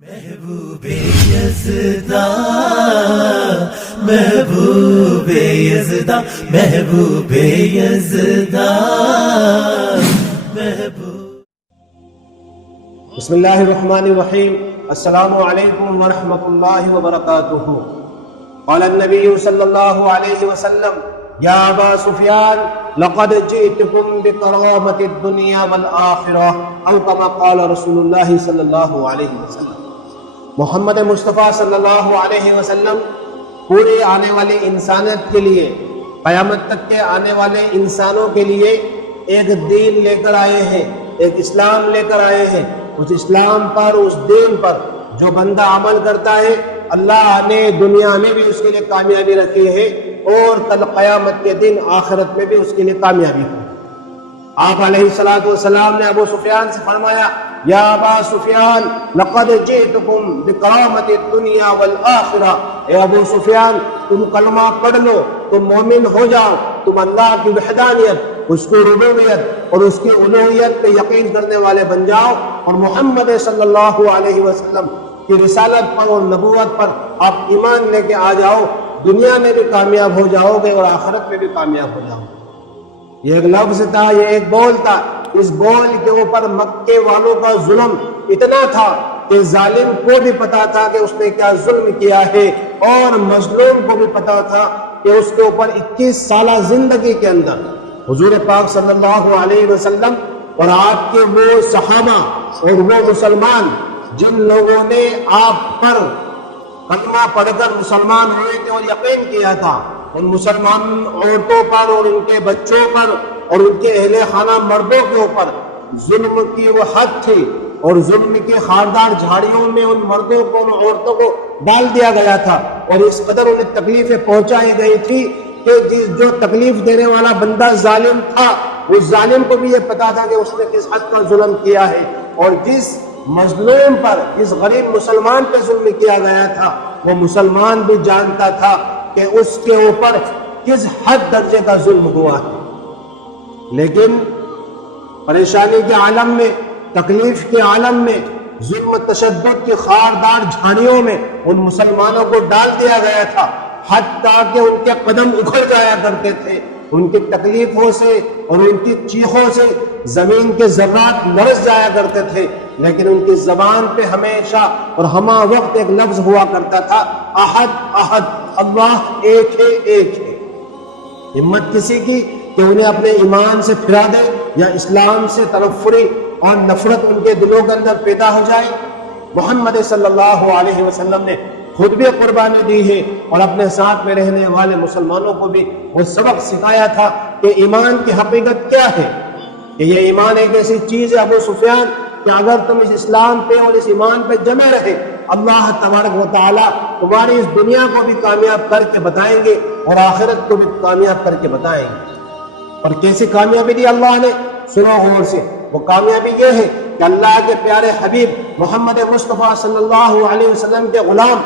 محبوب یزداں محبوب یزداں محبوب یزداں محبوب. بسم اللہ الرحمن الرحیم. السلام علیکم ورحمۃ اللہ وبرکاتہ. قال النبی صلی اللہ علیہ وسلم یا ابا سفیان لقد جئتکم بکرامۃ الدنیا والآخرہ او کما قال رسول اللہ صلی اللہ علیہ وسلم. محمد مصطفیٰ صلی اللہ علیہ وسلم پورے آنے والے انسانیت کے لیے، قیامت تک کے آنے والے انسانوں کے لیے ایک دین لے کر آئے ہیں، ایک اسلام لے کر آئے ہیں. اس اسلام پر، اس دین پر جو بندہ عمل کرتا ہے، اللہ نے دنیا میں بھی اس کے لیے کامیابی رکھی ہے اور کل قیامت کے دن آخرت میں بھی اس کے لیے کامیابی ہے. آپ علیہ الصلوۃ والسلام نے ابو سفیان سے فرمایا یا ابا سفیان لقد جئتکم بکرامۃ الدنیا والآخرہ. اے ابو سفیان، تم کلمہ پڑھ لو، تم مومن ہو جاؤ، تم اللہ کی وحدانیت، اس کی ربوبیت اور اس کی الوہیت پہ یقین کرنے والے بن جاؤ، اور محمد صلی اللہ علیہ وسلم کی رسالت پر اور نبوت پر آپ ایمان لے کے آ جاؤ. دنیا میں بھی کامیاب ہو جاؤ گے اور آخرت میں بھی کامیاب ہو جاؤ گے. یہ ایک لفظ تھا، یہ ایک بول تھا. اس بول کے اوپر مکے والوں کا ظلم اتنا تھا کہ ظالم کو بھی پتا تھا کہ اس نے کیا ظلم کیا ہے، اور مظلوم کو بھی پتا تھا کہ اس کے اوپر 21 سالہ زندگی کے اندر حضور پاک صلی اللہ علیہ وسلم اور آپ کے وہ صحابہ اور وہ مسلمان جن لوگوں نے آپ پر کلمہ پڑھ کر مسلمان ہوئے تھے اور یقین کیا تھا، ان مسلمان عورتوں پر اور ان کے بچوں پر اور ان کے اہل خانہ مردوں کے اوپر ظلم کی وہ حد تھی، اور ظلم کی خاردار جھاڑیوں میں ان مردوں کو، ان عورتوں کو ڈال دیا گیا تھا، اور اس قدر انہیں تکلیفیں پہنچائی گئی تھی کہ جو تکلیف دینے والا بندہ ظالم تھا، اس ظالم کو بھی یہ پتا تھا کہ اس نے کس حد کا ظلم کیا ہے، اور جس مظلوم پر، اس غریب مسلمان پہ ظلم کیا گیا تھا، وہ مسلمان بھی جانتا تھا کہ اس کے اوپر کس حد درجے کا ظلم ہوا ہے. لیکن پریشانی کے عالم میں، تکلیف کے عالم میں، ظلم و تشدد کی خاردار جھاڑیوں میں ان مسلمانوں کو ڈال دیا گیا تھا، حتیٰ کہ ان کے قدم اکھڑ جایا کرتے تھے. ان کی تکلیفوں سے اور ان کی چیخوں سے زمین کے ذرات لرز جایا کرتے تھے، لیکن ان کی زبان پہ ہمیشہ اور ہمہ وقت ایک لفظ ہوا کرتا تھا، احد احد، اللہ ایک ہے ایک ہے. ہمت کسی کی کہ انہیں اپنے ایمان سے پھرا دے یا اسلام سے تنفری اور نفرت ان کے دلوں کے اندر پیدا ہو جائے. محمد صلی اللہ علیہ وسلم نے خود بھی قربانی دی ہے اور اپنے ساتھ میں رہنے والے مسلمانوں کو بھی وہ سبق سکھایا تھا کہ ایمان کی حقیقت کیا ہے، کہ یہ ایمان ایک ایسی چیز ہے ابو سفیان کہ اگر تم اس اسلام پہ اور اس ایمان پہ جمے رہے، اللہ تبارک و تعالیٰ تمہاری اس دنیا کو بھی کامیاب کر کے بتائیں گے اور آخرت کو بھی کامیاب کر کے بتائیں گے. اور کیسی کامیابی دی اللہ نے؟ سنو غور سے. وہ کامیابی یہ ہے کہ اللہ کے پیارے حبیب محمد مصطفیٰ صلی اللہ علیہ وسلم کے غلام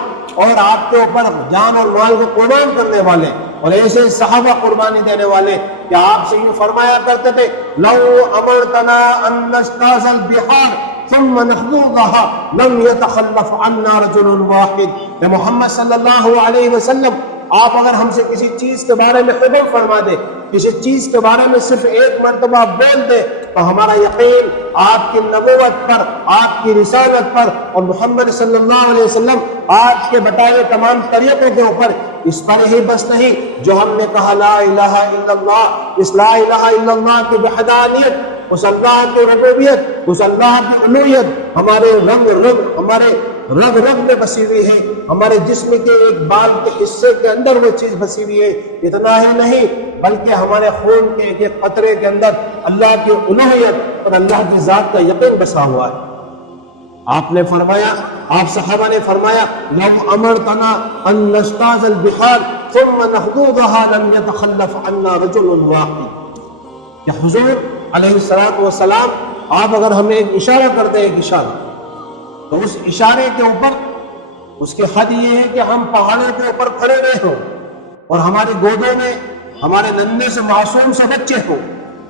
اور آپ کے اوپر جان اور مال کو قربان کرنے والے اور ایسے صحابہ قربانی دینے والے کہ آپ سے یہ فرمایا کرتے تھے، لو امرتنا ان نجتاز البحار ثم نحضرها لم يتخلف عنا رجل واحد. کہ محمد صلی اللہ علیہ وسلم، آپ اگر ہم سے کسی چیز کے بارے میں خبر فرما دے، کسی چیز کے بارے میں صرف ایک مرتبہ بول دے، تو ہمارا یقین آپ کی نبوت پر، آپ کی رسالت پر اور محمد صلی اللہ علیہ وسلم آپ کے بتائے ہوئے تمام طریقوں کے اوپر اس پر ہی بس نہیں جو ہم نے کہا لا الہ الا اللہ. اس لا الہ الا اللہ کی وحدانیت، اس اللہ کی ربوبیت، اس اللہ کی الوہیت ہمارے رگ رگ میں بسی ہوئی ہے، ہمارے جسم کے ایک بال کے حصے کے اندر وہ چیز بسی ہوئی ہے. اتنا ہی نہیں بلکہ ہمارے خون کے ایک ایک قطرے کے اندر اللہ کی الوہیت اور اللہ کی ذات کا یقین بسا ہوا ہے. آپ نے فرمایا، آپ صحابہ نے فرمایا، لو امرتنا ان نجتاز البحار ثم نحضرها لم يتخلف عنا رجل واحد. کہ حضور علیہ الصلوۃ والسلام، آپ اگر ہمیں ایک اشارہ کرتے ہیں، ایک اشارہ، تو اس اشارے کے اوپر اس کی حد یہ ہے کہ ہم پہاڑوں کے اوپر کھڑے رہے ہوں اور ہماری گودوں میں ہمارے ننھے سے معصوم سے بچے ہوں،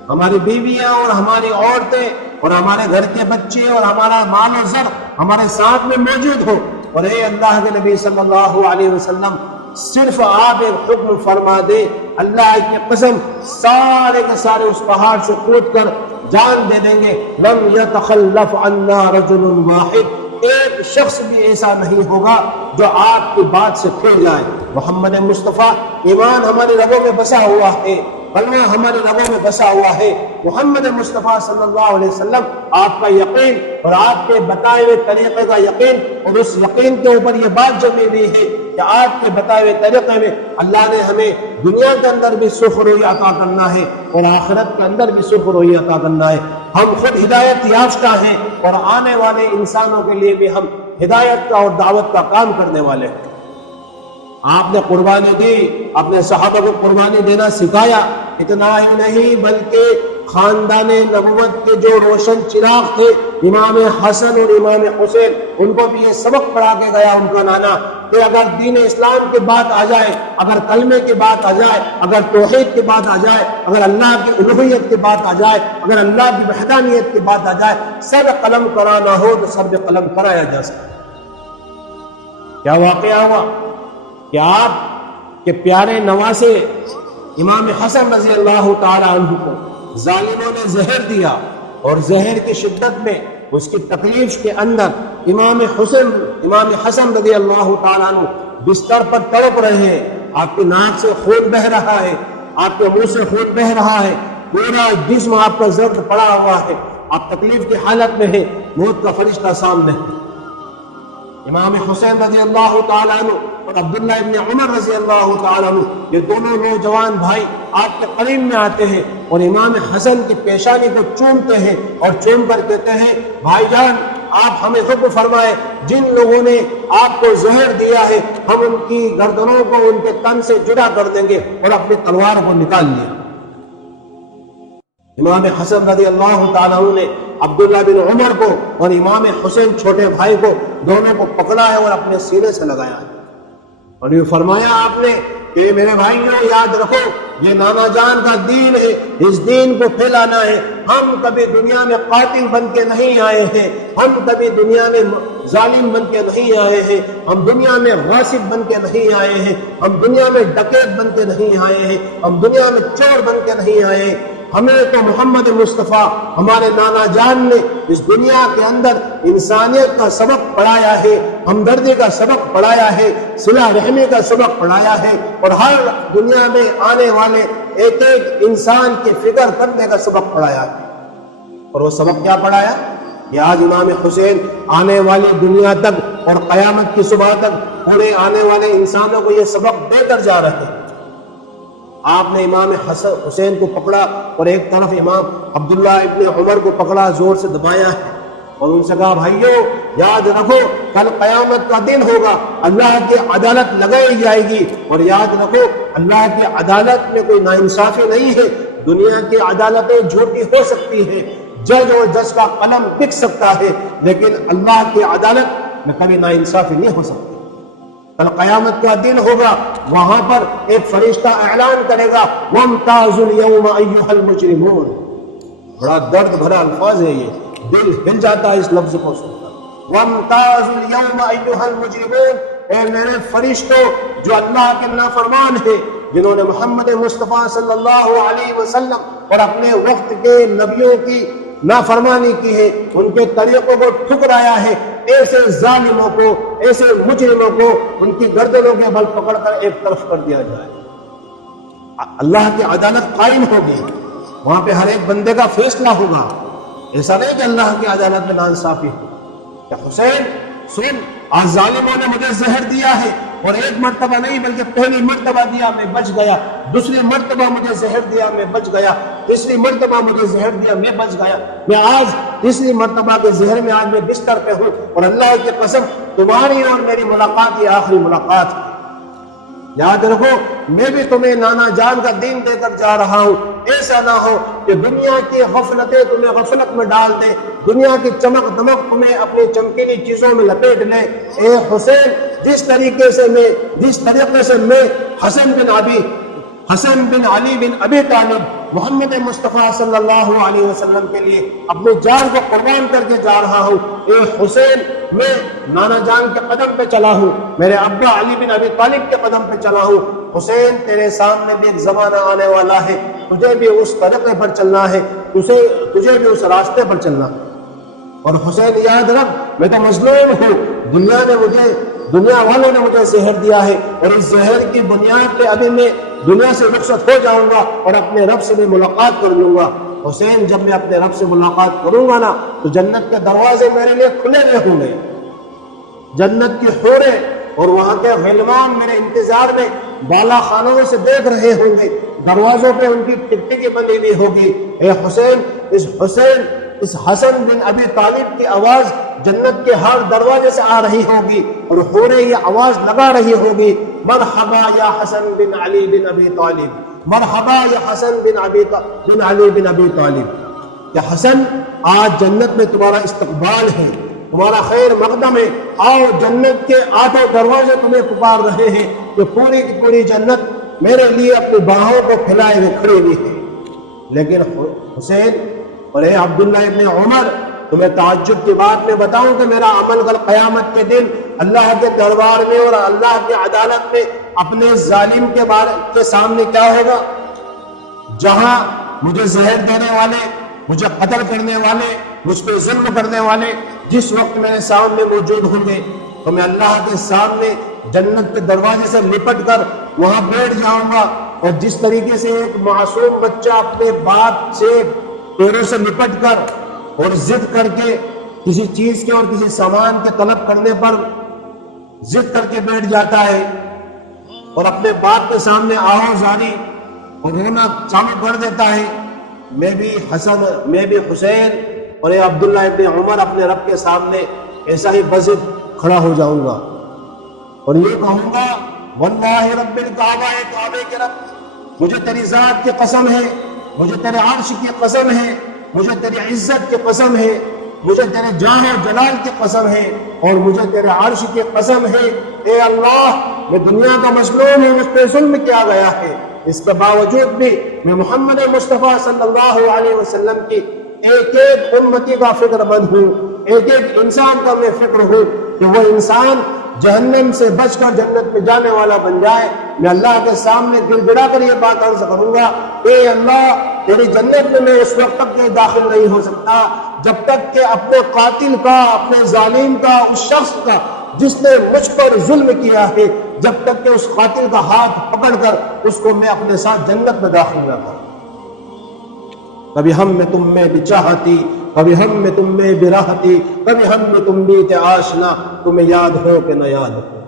ہماری بیویاں اور ہماری عورتیں اور ہمارے گھر کے بچے اور ہمارا مال و زر ہمارے ساتھ میں موجود ہو، اور اے اللہ کے نبی صلی اللہ علیہ وسلم صرف آپ ایک حکم فرما دے، اللہ کی قسم سارے کے سارے اس پہاڑ سے کود کر جان دے دیں گے، لم یتخلف عنا رجل واحد، ایک شخص بھی ایسا نہیں ہوگا جو آپ کی بات سے پھر جائے۔ محمد مصطفیٰ ایمان ہمارے رگوں میں بسا ہوا ہے، کلمہ ہمارے رگوں میں بسا ہوا ہے۔ محمد مصطفیٰ صلی اللہ علیہ وسلم آپ کا یقین اور آپ کے بتائے ہوئے طریقے کا یقین، اور اس یقین کے اوپر یہ بات جمی ہوئی ہے کہ آپ کے بتائے ہوئے طریقے میں اللہ نے ہمیں دنیا کے اندر بھی سرخ روئی عطا کرنا ہے اور آخرت کے اندر بھی سرخ روئی عطا کرنا ہے۔ ہم خود ہدایت یافتہ ہیں اور آنے والے انسانوں کے لیے بھی ہم ہدایت کا اور دعوت کا کام کرنے والے ہیں۔ آپ نے قربانی دی، اپنے صحابہ کو قربانی دینا سکھایا، اتنا ہی نہیں بلکہ خاندان نبوت کے جو روشن چراغ تھے امام حسن اور امام حسین، ان کو بھی یہ سبق پڑھا کے گیا ان کا نانا کہ اگر دین اسلام کی بات آ جائے، اگر کلمے کی بات آ جائے، اگر توحید کی بات آ جائے، اگر اللہ کی الوہیت کی بات آ جائے، اگر اللہ کی وحدانیت کی بات آ جائے، سر قلم کرانا ہو تو سر قلم کرایا جا سکتا۔ کیا واقعہ ہوا کہ آپ کے پیارے نواسے امام حسن رضی اللہ تعالی عنہ کو ظالموں نے زہر دیا، اور زہر کی شدت میں اس کی تکلیف کے اندر امام حسن رضی اللہ تعالی عنہ بستر پر تڑپ رہے ہیں، آپ کی ناک سے خون بہ رہا ہے، آپ کے منہ سے خون بہ رہا ہے، پورا جسم آپ کا زرد پڑا ہوا ہے، آپ تکلیف کی حالت میں ہیں، موت کا فرشتہ سامنے ہے۔ امام حسین رضی اللہ تعالیٰ عنہ اور عبداللہ ابن عمر رضی اللہ تعالیٰ عنہ، یہ دونوں نوجوان بھائی آپ کے قریب میں آتے ہیں اور امام حسن کی پیشانی کو چومتے ہیں اور چوم کر کہتے ہیں، بھائی جان آپ ہمیں حکم فرمائے، جن لوگوں نے آپ کو زہر دیا ہے ہم ان کی گردنوں کو ان کے تن سے جدا کر دیں گے، اور اپنی تلوار کو نکال لیا۔ امام حسن رضی اللہ تعالیٰ عنہ نے عبداللہ بن عمر کو اور امام حسین چھوٹے بھائی کو دونوں کو پکڑا ہے اور اپنے سینے سے لگایا ہے، اور یہ فرمایا آپ نے کہ میرے بھائیوں یاد رکھو یہ نانا جان کا دین ہے، اس دین کو پھیلانا ہے، ہم کبھی دنیا میں قاتل بن کے نہیں آئے ہیں، ہم کبھی دنیا میں ظالم بن کے نہیں آئے ہیں، ہم دنیا میں غاصب بن کے نہیں آئے ہیں، ہم دنیا میں ڈکیت بن کے نہیں آئے ہیں، ہم دنیا میں چور بن کے نہیں آئے ہیں۔ ہمیں تو محمد مصطفیٰ ہمارے نانا جان نے اس دنیا کے اندر انسانیت کا سبق پڑھایا ہے، ہمدردی کا سبق پڑھایا ہے، صلہ رحمی کا سبق پڑھایا ہے، اور ہر دنیا میں آنے والے ایک ایک انسان کی فکر کرنے کا سبق پڑھایا ہے۔ اور وہ سبق کیا پڑھایا؟ کہ آج امام حسین آنے والی دنیا تک اور قیامت کی صبح تک پورے آنے والے انسانوں کو یہ سبق دے کر جا رہے ہیں۔ آپ نے امام حسین کو پکڑا اور ایک طرف امام عبداللہ ابن عمر کو پکڑا، زور سے دبایا ہے اور ان سے کہا بھائیو یاد رکھو کل قیامت کا دن ہوگا، اللہ کی عدالت لگائی جائے گی، اور یاد رکھو اللہ کی عدالت میں کوئی ناانصافی نہیں ہے، دنیا کی عدالتیں جھوٹی ہو سکتی ہیں، جج اور جج کا قلم بک سکتا ہے، لیکن اللہ کی عدالت میں کبھی ناانصافی نہیں ہو سکتی۔ کل قیامت کا دن ہوگا، وہاں پر ایک فرشتہ اعلان کرے گا وَامْتَازُوا الْيَوْمَ أَيُّهَا الْمُجْرِمُونَ، بڑا درد بھرا الفاظ ہے، یہ دل ہل جاتا ہے اس لفظ کو سن کر۔ وَامْتَازُوا الْيَوْمَ أَيُّهَا الْمُجْرِمُونَ، اے میرے فرشتوں جو اللہ کے نافرمان ہیں، جنہوں نے محمد مصطفیٰ صلی اللہ علیہ وسلم اور اپنے وقت کے نبیوں کی نافرمانی کی ہے، ان کے طریقوں کو ٹھکرایا ہے، ایسے ظالموں کو، ایسے مجرموں کو ان کی گردنوں کے بل پکڑ کر ایک طرف کر دیا جائے۔ اللہ کی عدالت قائم ہوگی، وہاں پہ ہر ایک بندے کا فیصلہ ہوگا، ایسا نہیں کہ اللہ کی عدالت میں ناانصافی ہو۔ کہ حسین سن آج ظالموں نے مجھے زہر دیا ہے، اور ایک مرتبہ نہیں بلکہ پہلی مرتبہ دیا میں بچ گیا، دوسری مرتبہ مجھے زہر دیا میں بچ گیا، تیسری مرتبہ مجھے زہر دیا میں بچ گیا، میں آج تیسری مرتبہ کے زہر میں آج میں بستر پہ ہوں، اور اللہ کی قسم تمہاری اور میری ملاقات یہ آخری ملاقات ہے۔ یاد رکھو میں بھی تمہیں نانا جان کا دین دے کر جا رہا ہوں، ایسا نہ ہو کہ دنیا کی غفلتیں تمہیں غفلت میں ڈال دے، دنیا کی چمک دمک تمہیں اپنی چمکیلی چیزوں میں لپیٹ لے۔ اے حسین جس طریقے سے میں حسن بن علی بن ابی طالب محمد مصطفیٰ صلی اللہ علیہ وسلم کے لیے اپنی جان کو قربان کر کے جا رہا ہوں۔ اے حسین، میں نانا جان کے قدم پہ چلا ہوں، میرے ابا علی بن ابی طالب کے قدم پہ چلا ہوں۔ حسین، تیرے سامنے بھی ایک زمانہ آنے والا ہے، تجھے بھی اس طریقے پر چلنا ہے، تجھے بھی اس راستے پر چلنا ہے۔ اور حسین یاد رکھ، میں تو مظلوم ہوں، دنیا والوں نے مجھے زہر دیا ہے، اور اس زہر کی بنیاد پہ ابھی میں دنیا سے رخصت ہو جاؤں گا اور اپنے رب سے بھی ملاقات کر لوں گا۔ حسین، جب میں اپنے رب سے ملاقات کروں گا نا تو جنت کے دروازے میرے لیے کھلے ہوئے ہوں گے، جنت کی حوریں اور وہاں کے غلمان میرے انتظار میں بالا خانوں سے دیکھ رہے ہوں گے، دروازوں پہ ان کی ٹکٹکی بندھی ہوئی ہوگی۔ اے حسین، اس حسن بن ابی طالب کی آواز جنت کے ہر دروازے سے آ رہی ہوگی، اور حوریں یہ آواز لگا رہی ہوگی، مرحبا یا حسن بن علی بن ابی طالب، مرحبا یا حسن بن علی بن ابی طالب۔ کہ حسن، آج جنت میں تمہارا استقبال ہے، تمہارا خیر مقدم ہے، آؤ، جنت کے آٹھوں دروازے تمہیں پکار رہے ہیں، کہ پوری کی پوری جنت میرے لیے اپنی باہوں کو پھیلائے ہوئے کھڑی ہوئی ہے۔ لیکن حسین اور اے عبداللہ ابن عمر، تمہیں تعجب کی بات میں بتاؤں کہ میرا عمل کل قیامت کے دن اللہ کے دربار میں اور اللہ کی عدالت میں اپنے ظالم کے سامنے کیا ہوگا؟ جہاں مجھے زہر دینے والے، مجھے قتل کرنے والے، مجھ پہ ظلم کرنے والے جس وقت میرے سامنے موجود ہوں گے، تو میں اللہ کے سامنے جنت کے دروازے سے لپٹ کر وہاں بیٹھ جاؤں گا، اور جس طریقے سے ایک معصوم بچہ اپنے باپ سے پیروں سے لپٹ کر اور ضد کر کے کسی چیز کے اور کسی سامان کے طلب کرنے پر ضد کر کے بیٹھ جاتا ہے اور اپنے باپ کے سامنے آہو زاری اور رونا چالو کر دیتا ہے، میں بھی حسین اور یہ عبداللہ ابن عمر اپنے رب کے سامنے ایسا ہی بضد کھڑا ہو جاؤں گا اور یہ کہوں گا، واللہ رب الکعبہ، کعبے کے رب، مجھے تیری ذات کی قسم ہے، مجھے تیرے عرش کی قسم ہے، مجھے تیری عزت کی قسم ہے، مجھے تیرے جاہ و جلال کی قسم ہے، اور مجھے تیرے عرش کی قسم ہے، اے اللہ، میں دنیا کا مظلوم ہوں، مجھ پہ ظلم کیا گیا ہے، اس کے باوجود بھی میں محمد مصطفیٰ صلی اللہ علیہ وسلم کی ایک ایک امتی کا فکر مند ہوں، ایک ایک انسان کا میں فکر ہوں کہ وہ انسان جہنم سے بچ کر جنت میں جانے والا بن جائے۔ میں اللہ کے سامنے گڑ گڑا کر یہ بات عرض کروں گا، اے اللہ، تیری جنت میں اس وقت تک کے داخل نہیں ہو سکتا جب تک کہ اپنے قاتل کا، اپنے ظالم کا، اس شخص کا جس نے مجھ پر ظلم کیا ہے، جب تک کہ اس قاتل کا ہاتھ پکڑ کر اس کو میں اپنے ساتھ جنت میں داخل نہ کروں۔ کبھی ہم میں تم میں بھی چاہتی، کبھی ہم میں تم میں بھی راحتی، کبھی ہم میں تم بھی تھے آشنا، تمہیں یاد ہو کہ نہ یاد ہو۔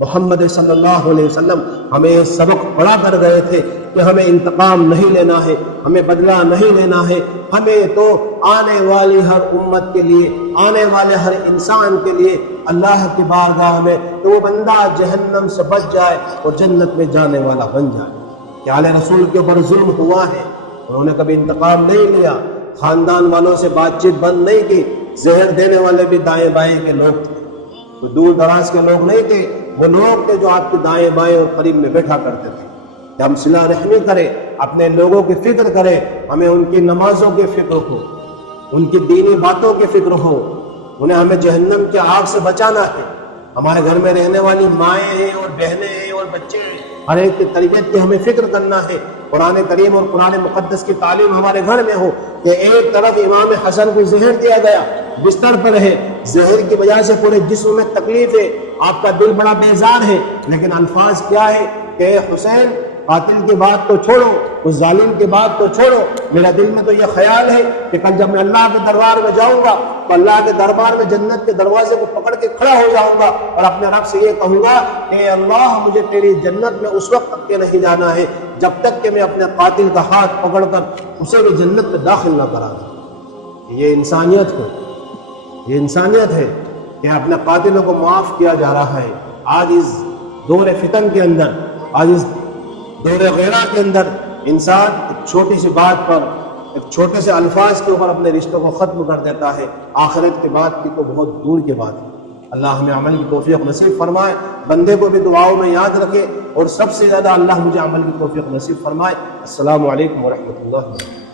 محمد صلی اللہ علیہ وسلم ہمیں سبق پڑھا کر گئے تھے کہ ہمیں انتقام نہیں لینا ہے، ہمیں بدلہ نہیں لینا ہے، ہمیں تو آنے والی ہر امت کے لیے، آنے والے ہر انسان کے لیے اللہ کی بارگاہ میں کہ وہ بندہ جہنم سے بچ جائے اور جنت میں جانے والا بن جائے۔ کہ آل رسول کے اوپر ظلم ہوا ہے، انہوں نے کبھی انتقام نہیں لیا، خاندان والوں سے بات چیت بند نہیں کی، زہر دینے والے بھی دائیں بائیں کے لوگ تھے، کوئی دور دراز کے لوگ نہیں تھے، وہ لوگ تھے جو آپ کے دائیں بائیں اور قریب میں بیٹھا کرتے تھے۔ کہ ہم صلہ رحمی کریں، اپنے لوگوں کی فکر کریں، ہمیں ان کی نمازوں کی فکر ہو، ان کی دینی باتوں کی فکر ہو، ہمیں جہنم کی آگ سے بچانا ہے۔ ہمارے گھر میں رہنے والی مائیں ہیں اور بہنیں ہیں اور بچے ہیں، ہر ایک کی تربیت کی ہمیں فکر کرنا ہے۔ قرآن کریم اور قرآن مقدس کی تعلیم ہمارے گھر میں ہو کہ ایک طرف امام حسن کو زہر دیا گیا، بستر پر ہے، زہر کی وجہ سے پورے جسم میں تکلیف ہے، آپ کا دل بڑا بیزار ہے، لیکن الفاظ کیا ہے کہ اے حسین، قاتل کی بات تو چھوڑو، اس ظالم کی بات تو چھوڑو، میرا دل میں تو یہ خیال ہے کہ کل جب میں اللہ کے دربار میں جاؤں گا تو اللہ کے دربار میں جنت کے دروازے کو پکڑ کے کھڑا ہو جاؤں گا اور اپنے رب سے یہ کہوں گا کہ اللہ، مجھے تیری جنت میں اس وقت تک کے نہیں جانا ہے جب تک کہ میں اپنے قاتل کا ہاتھ پکڑ کر اسے بھی جنت میں داخل نہ کرا دوں۔ یہ انسانیت ہے، یہ انسانیت ہے کہ اپنے قاتلوں کو معاف کیا جا رہا ہے۔ آج اس دور فتن کے اندر، آج اس دور غیرہ کے اندر انسان ایک چھوٹی سی بات پر، ایک چھوٹے سے الفاظ کے اوپر اپنے رشتوں کو ختم کر دیتا ہے، آخرت کی بات کی تو بہت دور کی بات ہے۔ اللہ ہمیں عمل کی توفیق نصیب فرمائے، بندے کو بھی دعاؤں میں یاد رکھے۔ اور سب سے زیادہ اللہ مجھے عمل کی توفیق نصیب فرمائے۔ السلام علیکم ورحمۃ اللہ وبرکاتہ۔